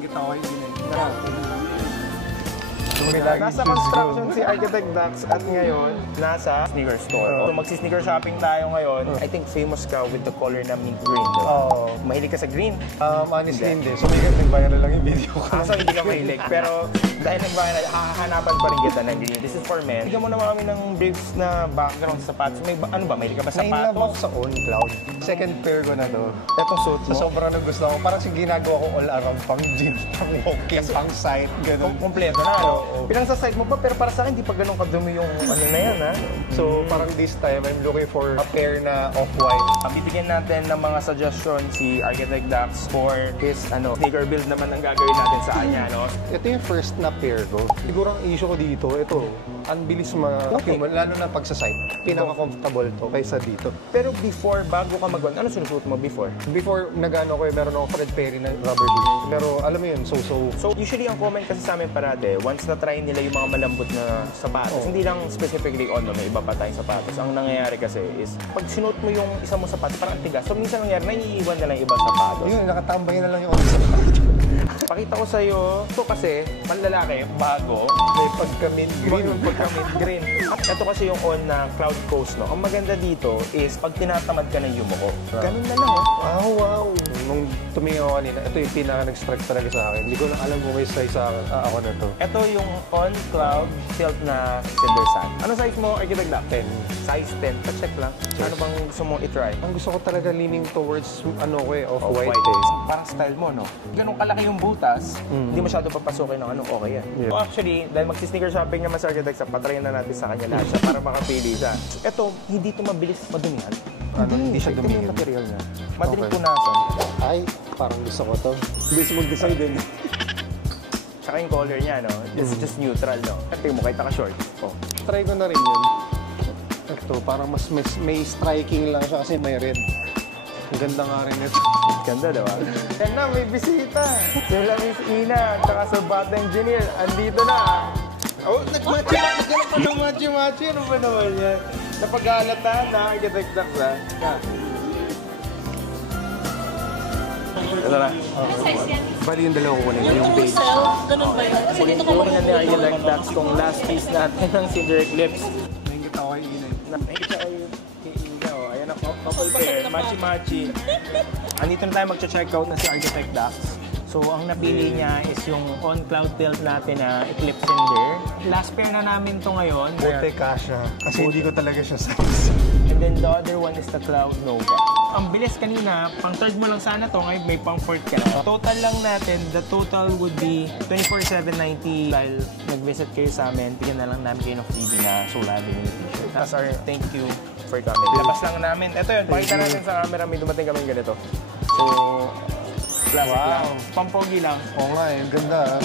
Tingin kita ko yung Nasa construction si Architect Dax at ngayon nasa sneaker store. So magsi-sneaker shopping tayo ngayon. I think famous ka with the color na mint green. Oo. Mahilig ka sa green? Honestly, hindi. So nag-viral lang yung video ko. So hindi ka mahilig. Pero dahil nag-viral, hahanapan pa rin kita ng green. This is for men. Bigyan mo naman kami ng briefs na background sa sapatos. May ano ba? Mahilig ka ba sa sapatos? Nainlove ako sa On Cloud. Second pair ko na to. Etong suit mo? So sobrang gusto ko. Parang ginagawa ko all around pang gym, pang walking, pang site, gano'n. Kompleto na, no? Pinang sa site mo pa, pero para sa akin, di pa ganun kadumi yung ano na yan, ha? So, parang this time, I'm looking for a pair na off-white. Bibigyan natin ng mga suggestion si Architect Dax for his sneaker build naman ang gagawin natin sa kanya, no? Ito yung first na pair ko. Siguro ang issue ko dito, ito, ang bilis ma-accumulate, lalo na pag sa site. Pinaka-comfortable to kaysa dito. Pero before, bago ka mag-on, ano sinusuot mo before? Before, nag-ano ko, meron ako Fred Perry na rubber boot. Pero alam mo yun, so. So, usually ang comment kasi sa amin parate, once na-try nila yung mga malambot na sapatos, hindi lang specifically may iba pa tayong sapatos. Ang nangyayari kasi is, pag sinuot mo yung isa mo sapatos, parang tigas. So, minsan nangyayari, naiiwan na lang yung ibang sapatos. Yun, nakatambay na lang yung sapatos. Pakita ko sa'yo, ito kasi, panlalaki, bago. May pagka-mint green. May pagka-mint green. Ito kasi yung On na Cloud Coast, no? Ang maganda dito is, pag tinatamad ka ng yumuko, ganun na lang, Wow. Nung tumingin ako kanina, ito yung pinaka-nag-strike talaga sa akin. Hindi ko lang alam kung may size ako na to. Ito yung On Cloud Tilt na Cinder Sand. Ano size mo, Architect Dax? 10. Size 10. Pa-check lang. Ano bang gusto mong i-try? Ang gusto ko talaga leaning towards, off-white. Parang style mo, no? Ganun kalaki yung butas, hindi masyado papasukin ng okay yan. Yeah. So actually, dahil mag-sneaker shopping naman sa Architect, patrayin na natin sa kanya lahat siya para makapili siya. Ito, hindi ito mabilis madumihan. Hindi siya dumihan. Ito yung material niya. Madaling punasan. Ay, parang gusto ko to. Gusto mag-design din. Tsaka yung color niya, no? It's just neutral, no? Tingnan mo, kahit naka-short. Oh. Try ko na rin yun. Ito, parang mas may striking lang siya kasi may red. Ang ganda nga rin ito. Ganda, diba? Yan na, may bisita. Sila Miss Ina, tsaka sa Bata Engineer. Andito na. Oh, nagmachi-machi. Ano ba naman yan? Napag-aalatan na, Architect Dax, ha? Ito na. Bali yung dalawa ko kunin, yung beige. Ganun ba yun? Kasi dito ko Kunin na ni Architect Dax kung last piece natin ng Cinder Eclipse. Nahingit ako kay Inay. Nakikita ko yung kay Ina, oh. Ayan ang couple pair, machi-machi. Andito na tayo magcha-check out na si Architect Dax. So, ang napili niya is yung On Cloud Tilt natin na Eclipse Cinder. Last pair na namin to ngayon. Bote kasha. Kasi hindi ko talaga siya size. And then the other one is the Cloud Nova. Ang bilis kanina, pang third mo lang sana to, ngayon may pang fourth ka na. Total lang natin, the total would be 24,790. Dahil nag-visit kayo sa amin, bigyan na lang namin kayo ng freebie na sulabin yung t-shirt. That's our thank you for coming. Labas lang namin. Ito yun, pakita natin sa camera, may dumating kami ganito. So, classic lang. Pampogi lang. Oo nga eh, ganda ah.